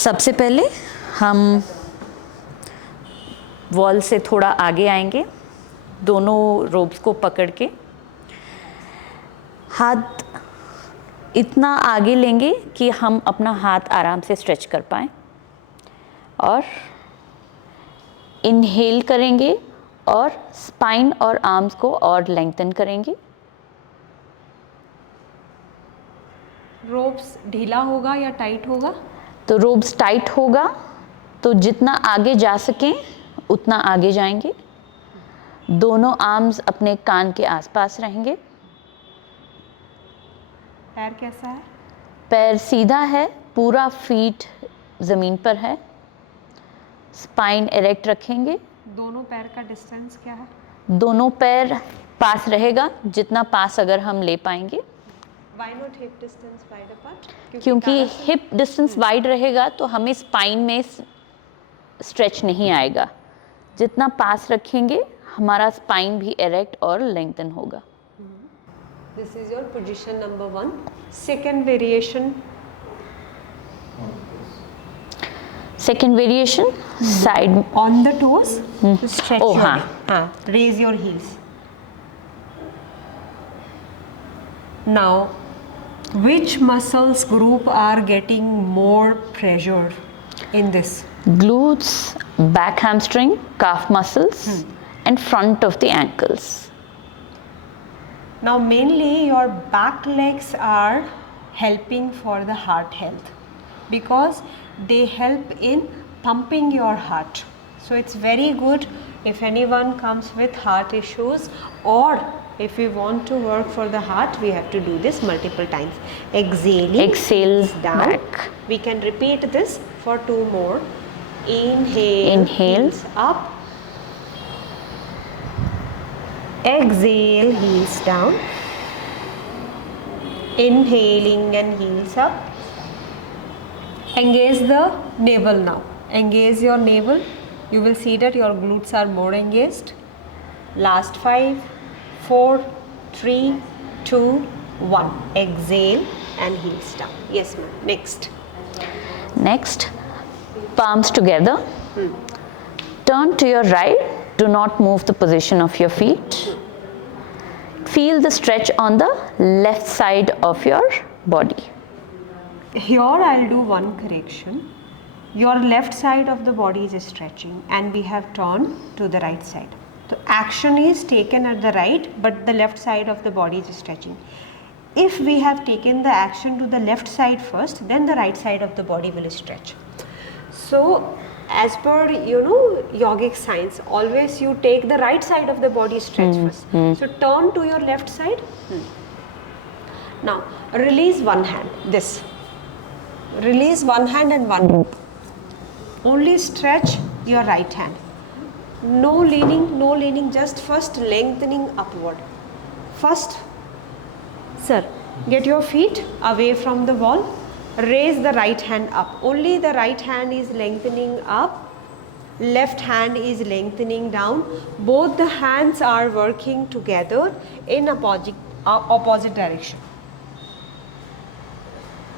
सबसे पहले हम वॉल से थोड़ा आगे आएंगे, दोनों रोप्स को पकड़ के हाथ इतना आगे लेंगे कि हम अपना हाथ आराम से स्ट्रेच कर पाएँ और इनहेल करेंगे और स्पाइन और आर्म्स को और लेंथन करेंगे। रोप्स ढीला होगा या टाइट होगा? तो रोप्स टाइट होगा, तो जितना आगे जा सकें उतना आगे जाएंगे। दोनों आर्म्स अपने कान के आसपास रहेंगे। पैर कैसा है? पैर सीधा है, पूरा फीट ज़मीन पर है। स्पाइन इरेक्ट रखेंगे। दोनों पैर का डिस्टेंस क्या है? दोनों पैर पास रहेगा, जितना पास अगर हम ले पाएंगे। Why not hip distance wide apart? क्योंकि हिप डिस्टेंस वाइड रहेगा तो हमें स्पाइन में स्ट्रेच नहीं आएगा। जितना पास रखेंगे हमारा स्पाइन भी इरेक्ट और लेंथन होगा। This is your position number 1. Second variation. Second variation, side On the toes, to stretch Oh, your हाँ. हाँ, raise your heels. Now, which muscles group are getting more pressure in this? glutes, back hamstring, calf muscles, and front of the ankles. Now, mainly your back legs are helping for the heart health because they help in pumping your heart. So, it's very good if anyone comes with heart issues, or if we want to work for the heart, we have to do this multiple times. Exhaling, Exhale down. back. We can repeat this for 2 more. Inhale, Inhale. heels up. Exhale, heels down. Inhaling and heels up. Engage the navel now. Engage your navel. You will see that your glutes are more engaged. Last 5, 4, 3, 2, 1. Exhale and heels down. Yes, ma'am. Next. Next, palms together. Turn to your right. Do not move the position of your feet. Feel the stretch on the left side of your body. Here I'll do one correction. Your left side of the body is stretching and we have turned to the right side. So action is taken at the right, but the left side of the body is stretching. If we have taken the action to the left side first, then the right side of the body will stretch. So as per yogic science, always you take the right side of the body stretch first. So turn to your left side. Now release one hand, this. Release one hand and one rope. Only stretch your right hand. No leaning, just first lengthening upward. First, sir, get your feet away from the wall. Raise the right hand up. Only the right hand is lengthening up. Left hand is lengthening down. Both the hands are working together in opposite direction.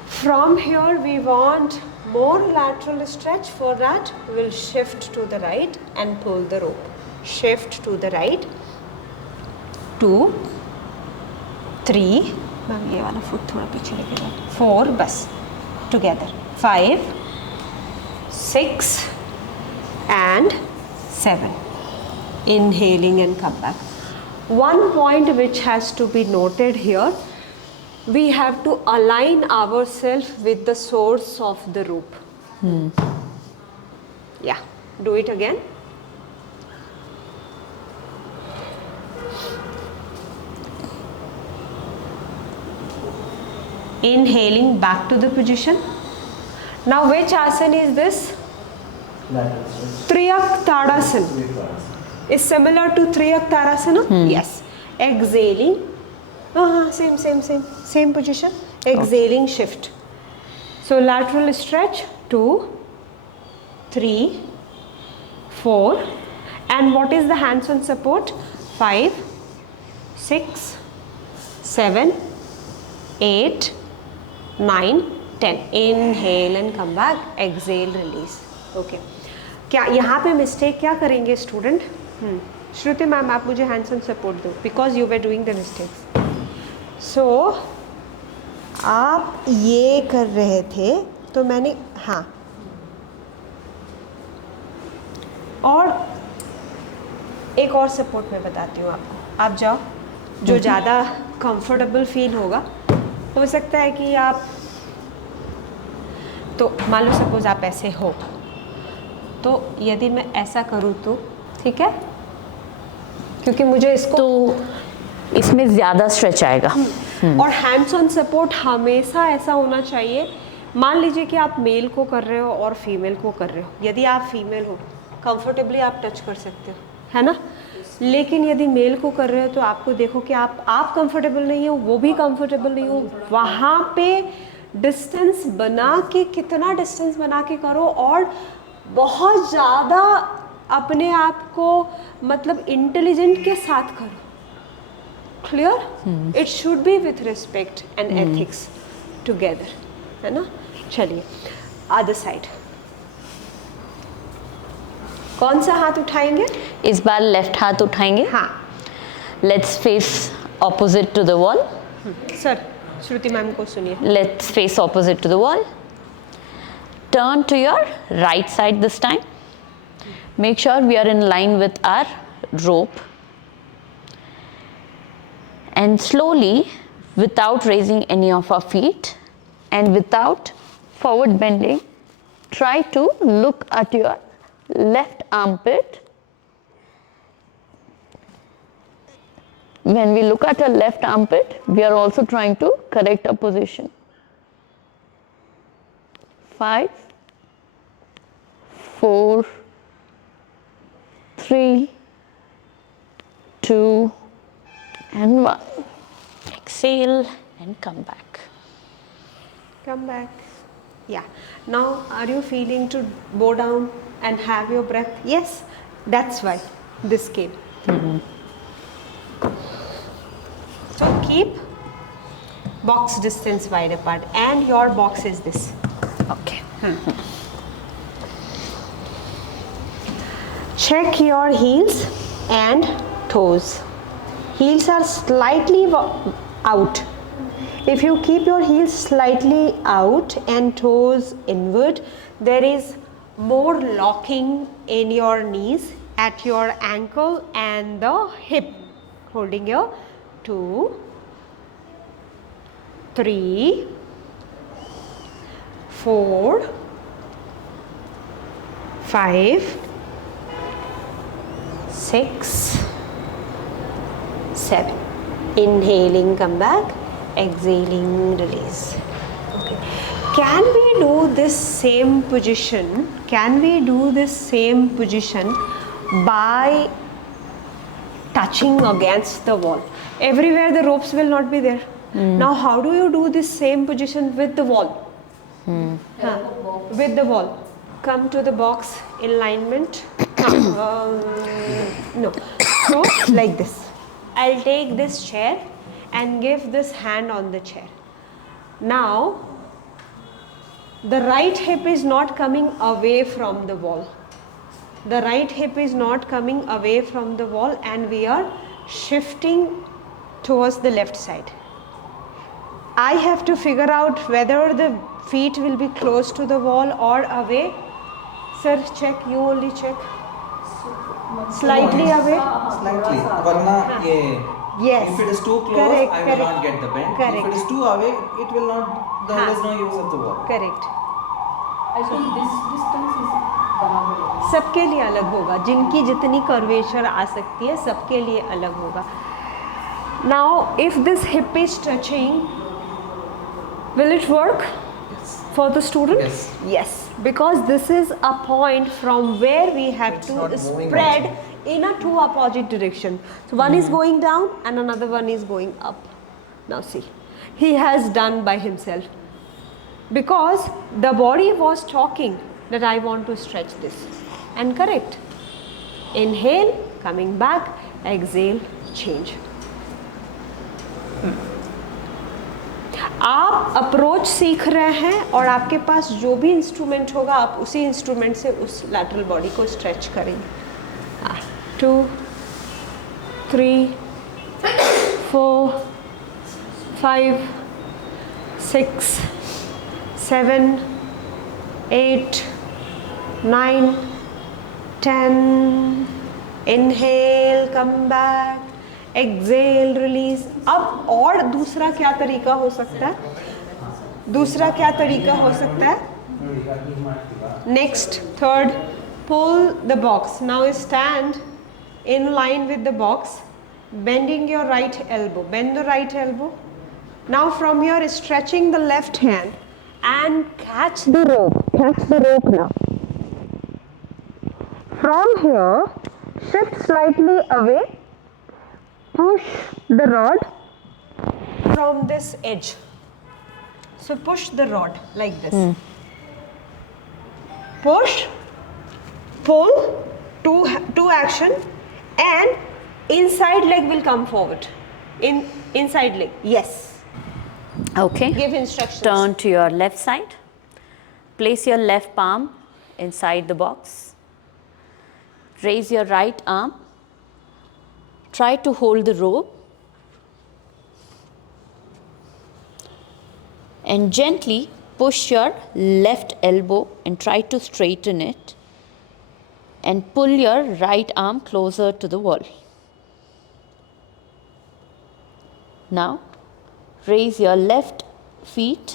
From here we want more lateral stretch. For that we'll shift to the right and pull the rope. Shift to the right. 2, 3, 4, bus together. 5, 6 and 7. Inhaling and come back. One point which has to be noted here, we have to align ourselves with the source of the rope. Yeah, do it again. Inhaling back to the position. Now which asana is this? Triyak Tadasana. Is similar to Triyak Tadasana? Yes. Exhaling. Same position. Exhaling, shift. So lateral stretch 2, 3, 4, and what is the hands on support? 5, 6, 7, 8, 9, 10. Inhale and come back. Exhale, release. Okay. क्या यहाँ पे mistake क्या करेंगे student? श्रुति ma'am आप मुझे hands on support दो because you were doing the mistakes. So आप ये कर रहे थे तो मैंने हाँ, और एक और सपोर्ट मैं बताती हूँ आपको. आप जाओ, जो ज़्यादा कंफर्टेबल फील होगा. हो सकता है कि आप, तो मान लो सपोज आप ऐसे हो, तो यदि मैं ऐसा करूँ तो ठीक है, क्योंकि मुझे इसको तो इसमें ज़्यादा स्ट्रेच आएगा. और हैंड्स ऑन सपोर्ट हमेशा ऐसा होना चाहिए. मान लीजिए कि आप मेल को कर रहे हो और फीमेल को कर रहे हो. यदि आप फीमेल हो, कंफर्टेबली आप टच कर सकते हो, है ना. लेकिन यदि मेल को कर रहे हो तो आपको देखो कि आप कंफर्टेबल नहीं हो, वो भी कंफर्टेबल नहीं हो. वहाँ पे डिस्टेंस बना के, कितना डिस्टेंस बना के करो, और बहुत ज़्यादा अपने आप को मतलब इंटेलिजेंट के साथ करो. Clear? It should be with respect and ethics together, है ना. चलिए अदर साइड. कौन सा हाथ उठाएंगे? इस बार लेफ्ट हाथ उठाएंगे. हाँ. Let's face opposite to the wall. Sir Shruti ma'am को सुनिए. Let's face opposite to the wall. Turn to your right side this time. Make sure we are in line with our rope. And slowly, without raising any of our feet and without forward bending, try to look at your left armpit. When we look at our left armpit, we are also trying to correct our position. 5, 4, 3, 2, and 1. Exhale and come back. Come back. Yeah. Now, are you feeling to bow down and have your breath? Yes. That's why this came. So keep box distance wide apart, and your box is this. Okay. Check your heels and toes. Heels are slightly out. If you keep your heels slightly out and toes inward, there is more locking in your knees, at your ankle and the hip. Holding your 2, 3, 4, 5, 6, 7. Inhaling, come back. Exhaling, release. Okay. Can we do this same position? Can we do this same position by touching against the wall? Everywhere the ropes will not be there. Now, how do you do this same position with the wall? With the wall. Come to the box alignment. No. So, like this. I'll take this chair and give this hand on the chair. Now, the right hip is not coming away from the wall. The right hip is not coming away from the wall, and we are shifting towards the left side. I have to figure out whether the feet will be close to the wall or away. Sir, check. You only check. Slightly away. Slightly. Varna, Yes. if it is too close, Correct, I will correct. not get the bend. Correct. If it is too away, it will not. There is no use of the wall. Correct. Actually, this distance is बराबर होगा. सबके लिए अलग होगा. जिनकी जितनी curvature आ सकती है सबके लिए अलग होगा. Now, if this hip is touching, will it work for the student? Yes. Yes, because this is a point from where we have It's to not moving spread also. in a two opposite direction. So one is going down and another one is going up. Now see, he has done by himself because the body was talking that I want to stretch this, and correct. Inhale, coming back, exhale, change. आप approach सीख रहे हैं और आपके पास जो भी instrument होगा आप उसी इंस्ट्रूमेंट से उस लैटरल बॉडी को स्ट्रेच करेंगे। 2 3 4 5 6 7 8 9 10 inhale come back, exhale release. अब और दूसरा क्या तरीका हो सकता है? Next third, pull the box. Now stand in line with the box, bending your right elbow. Bend the right elbow. Now from here, stretching the left hand and catch the rope. Catch the rope now. From here, shift slightly away. Push the rod from this edge. So push the rod like this. Push, pull, two action, and inside leg will come forward. Inside leg, yes. Okay. Give instructions. Turn to your left side. Place your left palm inside the box. Raise your right arm. Try to hold the rope. And gently push your left elbow and try to straighten it. And pull your right arm closer to the wall. Now, raise your left feet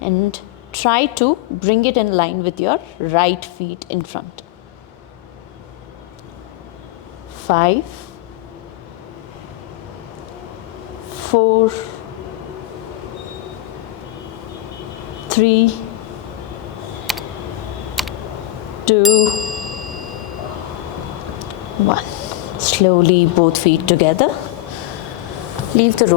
and try to bring it in line with your right feet in front. 5 4 3 2 1. Slowly both feet together. Leave the rope.